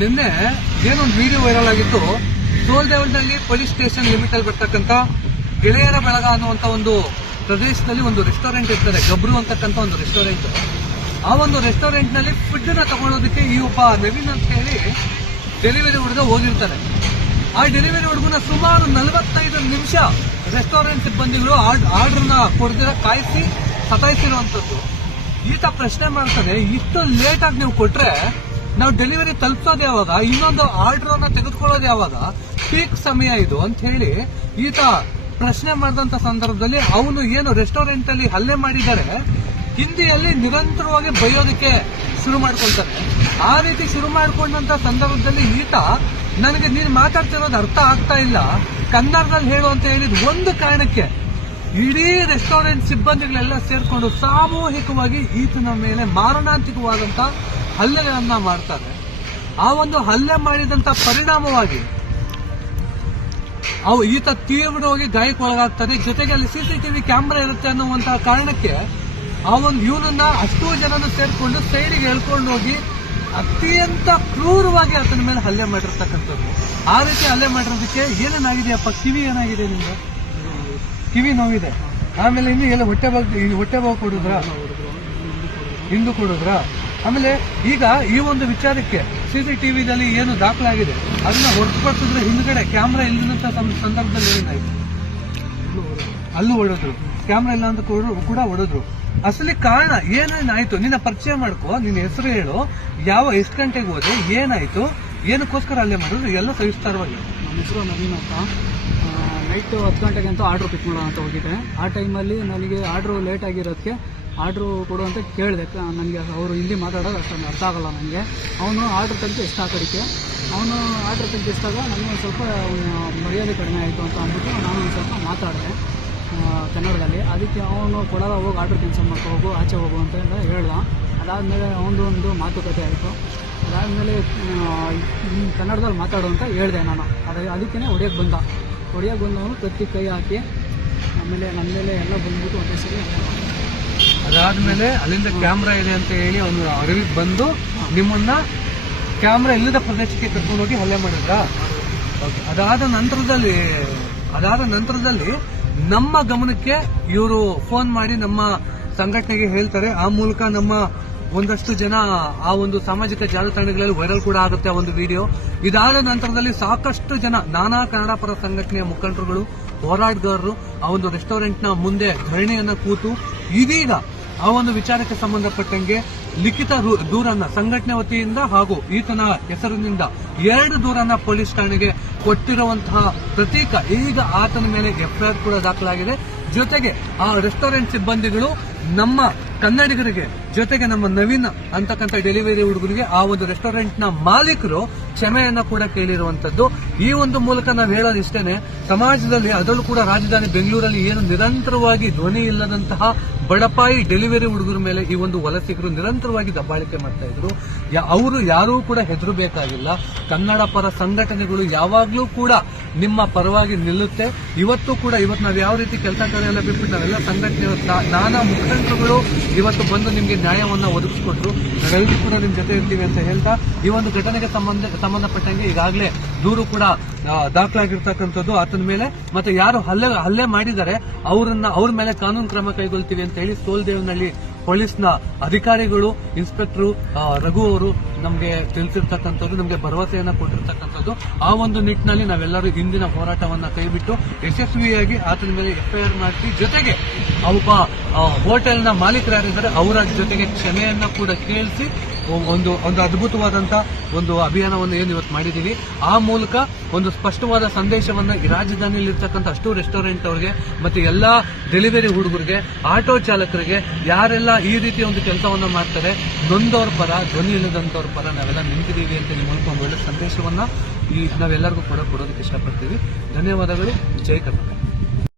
ನಿನ್ನೆ ಏನೊಂದು video viral ಆಗಿತ್ತು. ಸೋಲ್ದೇವಲ್ನಲ್ಲಿ ಪೊಲೀಸ್ ಸ್ಟೇಷನ್ ಲಿಮಿಟ್ ಅಲ್ಲಿ ಬರ್ತಕ್ಕಂತ ಗೆಳೆಯರ ಬೆಳಗ ಅನ್ನುವಂತ ಒಂದು ಪ್ರದೇಶದಲ್ಲಿ ಒಂದು ರೆಸ್ಟೋರೆಂಟ್ ಇರ್ತದೆ, ಗಬ್ರು ಅಂತಕ್ಕಂಥ ಒಂದು ರೆಸ್ಟೋರೆಂಟ್ ಆ ಒಂದು ರೆಸ್ಟೋರೆಂಟ್ನಲ್ಲಿ ಫುಡ್ನ ತಗೊಳ್ಳೋದಕ್ಕೆ ಈ ಒಬ್ಬ ನವೀನ್ ಅಂತ ಹೇಳಿ ಡೆಲಿವರಿ ಹುಡುಗ ಹೋಗಿರ್ತಾನೆ. ಆ ಡೆಲಿವರಿ ಹುಡುಗನ ಸುಮಾರು ನಲವತ್ತೈದು ನಿಮಿಷ ರೆಸ್ಟೋರೆಂಟ್ ಸಿಬ್ಬಂದಿಗಳು ಆರ್ಡರ್ನ ಕೊಡದಿರ, ಕಾಯಿಸಿ, ಸತಾಯಿಸಿರುವಂತದ್ದು. ಈತ ಪ್ರಶ್ನೆ ಮಾಡ್ತಾನೆ, ಇಷ್ಟು ಲೇಟ್ ಆಗಿ ನೀವು ಕೊಟ್ರೆ ನಾವು ಡೆಲಿವರಿ ತಲುಪಿಸೋದು ಯಾವಾಗ? ಇನ್ನೊಂದು ಆರ್ಡರ್ ಅನ್ನ ತೆಗೆದುಕೊಳ್ಳೋದು ಯಾವಾಗ? ಪೀಕ್ ಸಮಯ ಇದು ಅಂತ ಹೇಳಿ ಈತ ಪ್ರಶ್ನೆ ಮಾಡಿದಂತ ಸಂದರ್ಭದಲ್ಲಿ ಅವನು ಏನು ರೆಸ್ಟೋರೆಂಟ್ ಅಲ್ಲಿ ಹಲ್ಲೆ ಮಾಡಿದರೆ ಹಿಂದಿಯಲ್ಲಿ ನಿರಂತರವಾಗಿ ಬೈಯೋದಕ್ಕೆ ಶುರು ಮಾಡ್ಕೊಳ್ತಾನೆ. ಆ ರೀತಿ ಶುರು ಮಾಡ್ಕೊಂಡಂತ ಸಂದರ್ಭದಲ್ಲಿ ಈತ ನನಗೆ ನೀನು ಮಾತಾಡ್ತಿರೋದು ಅರ್ಥ ಆಗ್ತಾ ಇಲ್ಲ. ಕನ್ನಡದಲ್ಲಿ ಹೇಳು ಅಂತ ಹೇಳಿದ ಒಂದು ಕಾರಣಕ್ಕೆ ಇಡೀ ರೆಸ್ಟೋರೆಂಟ್ ಸಿಬ್ಬಂದಿಗಳೆಲ್ಲ ಸೇರ್ಕೊಂಡು ಸಾಮೂಹಿಕವಾಗಿ ಈತನ ಮೇಲೆ ಮಾರಣಾಂತಿಕವಾದಂತ ಹಲ್ಲೆಗಳನ್ನ ಮಾಡ್ತಾರೆ. ಆ ಒಂದು ಹಲ್ಲೆ ಮಾಡಿದಂತ ಪರಿಣಾಮವಾಗಿ ಅವು ಈತ ತೀವ್ರವಾಗಿ ಗಾಯಕ್ಕೊಳಗಾಗ್ತಾನೆ ಜೊತೆಗೆ ಅಲ್ಲಿ ಸಿಸಿಟಿವಿ ಕ್ಯಾಮ್ರಾ ಇರುತ್ತೆ ಅನ್ನುವಂತಹ ಕಾರಣಕ್ಕೆ ಆ ಒಂದು ಇವನನ್ನ ಅಷ್ಟೋ ಜನನ ಸೇರ್ಕೊಂಡು ಸೈಡಿಗೆ ಎಳ್ಕೊಂಡು ಹೋಗಿ ಅತ್ಯಂತ ಕ್ರೂರವಾಗಿ ಆತನ ಮೇಲೆ ಹಲ್ಲೆ ಮಾಡಿರ್ತಕ್ಕಂಥದ್ದು. ಆ ರೀತಿ ಹಲ್ಲೆ ಮಾಡಿರೋದಕ್ಕೆ ಏನೇನಾಗಿದೆಯಪ್ಪ? ಕಿವಿ ಏನಾಗಿದೆ ನಿಮ್ಗೆ ಕಿವಿ ನೋವಿದೆ. ಆಮೇಲೆ ಇನ್ನು ಎಲ್ಲ ಹೊಟ್ಟೆ ಬಾಗ್ ಹೊಟ್ಟೆ ಬಾವು ಕೊಡುದ್ರ? ಹಿಂದೂ ಕೊಡುದ್ರ? ಆಮೇಲೆ ಈಗ ಈ ಒಂದು ವಿಚಾರಕ್ಕೆ ಸಿಸಿಟಿವಿದಲ್ಲಿ ಏನು ದಾಖಲಾಗಿದೆ, ಅದನ್ನ ಹೊರತುಪಡಿಸಿದ್ರೆ ಹಿಂದ್ಗಡೆ ಕ್ಯಾಮ್ರಾ ಇಲ್ಲದಂತ ಸಂದರ್ಭದಲ್ಲಿ ಏನಾಯ್ತು ಅಲ್ಲೂ ಹೊಡೆದ್ರು. ಕ್ಯಾಮ್ರಾ ಇಲ್ಲ ಅಂತ ಕೂಡ- ಕೂಡ ಹೊಡೆದ್ರು. ಅಸಲಿ ಕಾರಣ ಏನೇನಾಯ್ತು ನಿನ್ನ ಪರಿಚಯ ಮಾಡ್ಕೋ, ನಿನ್ನ ಹೆಸರು ಹೇಳು, ಯಾವ, ಎಷ್ಟು ಗಂಟೆಗೆ ಹೋದೆ, ಏನಾಯ್ತು, ಏನಕ್ಕೋಸ್ಕರ ಅಲ್ಲೇ ಮಾಡಿದ್ರು, ಎಲ್ಲ ಸವಿಸ್ತಾರವಾಗಿ. ನನ್ನ ಹೆಸರು ನವೀನ್ ಅಂತ. ನೈಟ್ ಹತ್ತು ಗಂಟೆಗೆ ಅಂತ ಆರ್ಡ್ರ್ ಪಿಕ್ ಮಾಡೋಣ ಅಂತ ಹೋಗಿದ್ದೆ. ಆ ಟೈಮಲ್ಲಿ ನನಗೆ ಆರ್ಡ್ರು ಲೇಟ್ ಆಗಿರೋದಕ್ಕೆ ಆರ್ಡ್ರು ಕೊಡು ಅಂತ ಕೇಳಿದೆ. ನನಗೆ ಅವರು ಹಿಂದಿ ಮಾತಾಡೋದು ಅಷ್ಟೊಂದು ಅರ್ಥ ಆಗಲ್ಲ ನನಗೆ. ಅವನು ಆರ್ಡ್ರ್ ತೆಗೆದು ಇಷ್ಟ ಹಾಕೋದಕ್ಕೆ ಅವನು ಆರ್ಡ್ರ್ ತೆಗೆದು ಇಷ್ಟಾಗ ನನಗೆ ಸ್ವಲ್ಪ ಮರ್ಯಾದೆ ಕಡಿಮೆ ಆಯಿತು ಅಂತ ಅಂದ್ಬಿಟ್ಟು ನಾನು ಒಂದು ಸ್ವಲ್ಪ ಮಾತಾಡಿದೆ ಕನ್ನಡದಲ್ಲಿ. ಅದಕ್ಕೆ ಅವನು ಕೊಡಲ್ಲ, ಹೋಗಿ, ಆರ್ಡ್ರ್ ಕ್ಯಾನ್ಸಲ್ ಮಾಡ್ಕೊ, ಹೋಗು, ಆಚೆ ಹೋಗು ಅಂತ ಎಲ್ಲ ಹೇಳ್ದ. ಅದಾದಮೇಲೆ ಅವನದು ಒಂದು ಮಾತುಕತೆ ಆಯಿತು. ಅದಾದಮೇಲೆ ಕನ್ನಡದಲ್ಲಿ ಮಾತಾಡು ಅಂತ ಹೇಳಿದೆ ನಾನು. ಅದ ಅದಕ್ಕೇ ಹೊಡಿಯೋಕ್ಕೆ ಬಂದ. ಹೊಡಿಯೋಕ್ಕೆ ಬಂದವನು ಕತ್ತಿ ಕೈ ಹಾಕಿ, ಆಮೇಲೆ ನನ್ನ ಮೇಲೆ ಎಲ್ಲ ಬಂದ್ಬಿಟ್ಟು ಒಂದೇ ಸರಿ ಅದಾದ್ಮೇಲೆ ಅಲ್ಲಿಂದ ಕ್ಯಾಮ್ರಾ ಇದೆ ಅಂತ ಹೇಳಿ ಅವನು ಅರಿವಿಗೆ ಬಂದು ನಿಮ್ಮನ್ನ ಕ್ಯಾಮ್ರಾ ಇಲ್ಲದ ಪ್ರದೇಶಕ್ಕೆ ಕರ್ಕೊಂಡು ಹೋಗಿ ಹಲ್ಲೆ ಮಾಡಿದ್ರ? ಅದಾದ ನಂತರದಲ್ಲಿ ಅದಾದ ನಂತರದಲ್ಲಿ ನಮ್ಮ ಗಮನಕ್ಕೆ ಇವರು ಫೋನ್ ಮಾಡಿ ನಮ್ಮ ಸಂಘಟನೆಗೆ ಹೇಳ್ತಾರೆ. ಆ ಮೂಲಕ ನಮ್ಮ ಒಂದಷ್ಟು ಜನ ಆ ಒಂದು ಸಾಮಾಜಿಕ ಜಾಲತಾಣಗಳಲ್ಲಿ ವೈರಲ್ ಕೂಡ ಆಗುತ್ತೆ ಒಂದು ವಿಡಿಯೋ ಇದಾದ ನಂತರದಲ್ಲಿ ಸಾಕಷ್ಟು ಜನ ನಾನಾ ಕನ್ನಡ ಪರ ಸಂಘಟನೆಯ ಮುಖಂಡರುಗಳು, ಹೋರಾಟಗಾರರು ಆ ಒಂದು ರೆಸ್ಟೋರೆಂಟ್ನ ಮುಂದೆ ಧರಣಿಯನ್ನ ಕೂತು ಇದೀಗ ಆ ಒಂದು ವಿಚಾರಕ್ಕೆ ಸಂಬಂಧಪಟ್ಟಂಗೆ ಲಿಖಿತ ದೂರನ್ನ, ಸಂಘಟನೆ ವತಿಯಿಂದ ಹಾಗೂ ಈತನ ಹೆಸರಿನಿಂದ ಎರಡು ದೂರನ್ನ ಪೊಲೀಸ್ ಠಾಣೆಗೆ ಕೊಟ್ಟಿರುವಂತಹ ಪ್ರತೀಕ ಈಗ ಆತನ ಮೇಲೆ ಎಫ್ಐಆರ್ ಕೂಡ ದಾಖಲಾಗಿದೆ. ಜೊತೆಗೆ ಆ ರೆಸ್ಟೋರೆಂಟ್ ಸಿಬ್ಬಂದಿಗಳು ನಮ್ಮ ಕನ್ನಡಿಗರಿಗೆ ಜೊತೆಗೆ ನಮ್ಮ ನವೀನ್ ಅಂತಕ್ಕಂಥ ಡೆಲಿವರಿ ಹುಡುಗರಿಗೆ ಆ ಒಂದು ರೆಸ್ಟೋರೆಂಟ್ನ ಮಾಲೀಕರು ಕ್ಷಮೆಯನ್ನ ಕೂಡ ಕೇಳಿರುವಂತದ್ದು ಈ ಒಂದು ಮೂಲಕ ನಾವು ಹೇಳೋದು ಇಷ್ಟೇನೆ, ಸಮಾಜದಲ್ಲಿ ಅದರಲ್ಲೂ ಕೂಡ ರಾಜಧಾನಿ ಬೆಂಗಳೂರಲ್ಲಿ ಏನು ನಿರಂತರವಾಗಿ ಧ್ವನಿ ಇಲ್ಲದಂತಹ ಬಡಪಾಯಿ ಡೆಲಿವರಿ ಹುಡುಗರ ಮೇಲೆ ಈ ಒಂದು ವಲಸಿಗರು ನಿರಂತರವಾಗಿ ದಬ್ಬಾಳಿಕೆ ಮಾಡ್ತಾ ಇದ್ರು. ಅವರು ಯಾರೂ ಕೂಡ ಹೆದರಬೇಕಾಗಿಲ್ಲ. ಕನ್ನಡ ಪರ ಸಂಘಟನೆಗಳು ಯಾವಾಗಲೂ ಕೂಡ ನಿಮ್ಮ ಪರವಾಗಿ ನಿಲ್ಲುತ್ತೆ. ಇವತ್ತು ಕೂಡ ಇವತ್ತು ನಾವು ಯಾವ ರೀತಿ ಕೆಲಸ ಕಾರ್ಯ ಎಲ್ಲ ಬಿಟ್ಬಿಟ್ಟು ನಾವೆಲ್ಲ ಸಂಘಟನೆ ನಾನಾ ಮುಖಂಡರುಗಳು ಇವತ್ತು ಬಂದು ನಿಮಗೆ ನ್ಯಾಯವನ್ನು ಒದಗಿಸ್ಕೊಟ್ರು. ನಾವೆಲ್ಲರೂ ಕೂಡ ನಿಮ್ಮ ಜೊತೆ ಇರ್ತೀವಿ ಅಂತ ಹೇಳ್ತಾ, ಈ ಒಂದು ಘಟನೆಗೆ ಸಂಬಂಧ ಸಂಬಂಧಪಟ್ಟಂಗೆ ಈಗಾಗಲೇ ದೂರು ಕೂಡ ದಾಖಲಾಗಿರ್ತಕ್ಕಂಥದ್ದು ಆತನ ಮೇಲೆ. ಮತ್ತೆ ಯಾರು ಹಲ್ಲೆ ಹಲ್ಲೆ ಮಾಡಿದ್ದಾರೆ ಅವರನ್ನ ಅವ್ರ ಮೇಲೆ ಕಾನೂನು ಕ್ರಮ ಕೈಗೊಳ್ತೀವಿ ಅಂತ ಹೇಳಿ ಸೋಲ್ದೇವ್ನಹಳ್ಳಿ ಪೊಲೀಸ್ನ ಅಧಿಕಾರಿಗಳು, ಇನ್ಸ್ಪೆಕ್ಟರ್ ರಘು ಅವರು ನಮಗೆ ತಿಳಿಸಿರ್ತಕ್ಕಂಥದ್ದು, ನಮಗೆ ಭರವಸೆಯನ್ನು ಕೊಟ್ಟಿರ್ತಕ್ಕಂಥದ್ದು. ಆ ಒಂದು ನಿಟ್ಟಿನಲ್ಲಿ ನಾವೆಲ್ಲರೂ ಹಿಂದಿನ ಹೋರಾಟವನ್ನು ಕೈಬಿಟ್ಟು ಯಶಸ್ವಿಯಾಗಿ ಆತನ ಮೇಲೆ ಎಫ್ಐಆರ್ ಮಾಡಿಸಿ ಜೊತೆಗೆ ಒಬ್ಬ ಹೋಟೆಲ್ನ ಮಾಲೀಕರು ಯಾರಿದ್ದಾರೆ ಅವರ ಜೊತೆಗೆ ಕ್ಷಮೆಯನ್ನು ಕೂಡ ಕೇಳಿಸಿ ಒಂದು ಒಂದು ಅದ್ಭುತವಾದಂತ ಒಂದು ಅಭಿಯಾನವನ್ನು ಏನು ಇವತ್ತು ಮಾಡಿದೀವಿ ಆ ಮೂಲಕ ಒಂದು ಸ್ಪಷ್ಟವಾದ ಸಂದೇಶವನ್ನ ಈ ರಾಜಧಾನಿಯಲ್ಲಿ ಇರ್ತಕ್ಕಂಥ ಅಷ್ಟು ರೆಸ್ಟೋರೆಂಟ್ ಅವರಿಗೆ, ಮತ್ತೆ ಎಲ್ಲಾ ಡೆಲಿವರಿ ಹುಡುಗರಿಗೆ ಆಟೋ ಚಾಲಕರಿಗೆ, ಯಾರೆಲ್ಲ ಈ ರೀತಿಯ ಒಂದು ಕೆಲಸವನ್ನ ಮಾಡ್ತಾರೆ, ನೊಂದವ್ರ ಪರ, ಧ್ವನಿ ಇಲ್ಲದಂಥವ್ರ ಪರ ನಾವೆಲ್ಲ ನಿಂತಿದ್ದೀವಿ ಅಂತ ನಿಮ್ಮ ಮೂಲಕ ಒಂದು ಒಳ್ಳೆ ಸಂದೇಶವನ್ನ ಈ ನಾವೆಲ್ಲರಿಗೂ ಕೂಡ ಕೊಡೋದಕ್ಕೆ ಇಷ್ಟಪಡ್ತೀವಿ. ಧನ್ಯವಾದಗಳು. ಜೈ ಕರ್ನಾಟಕ.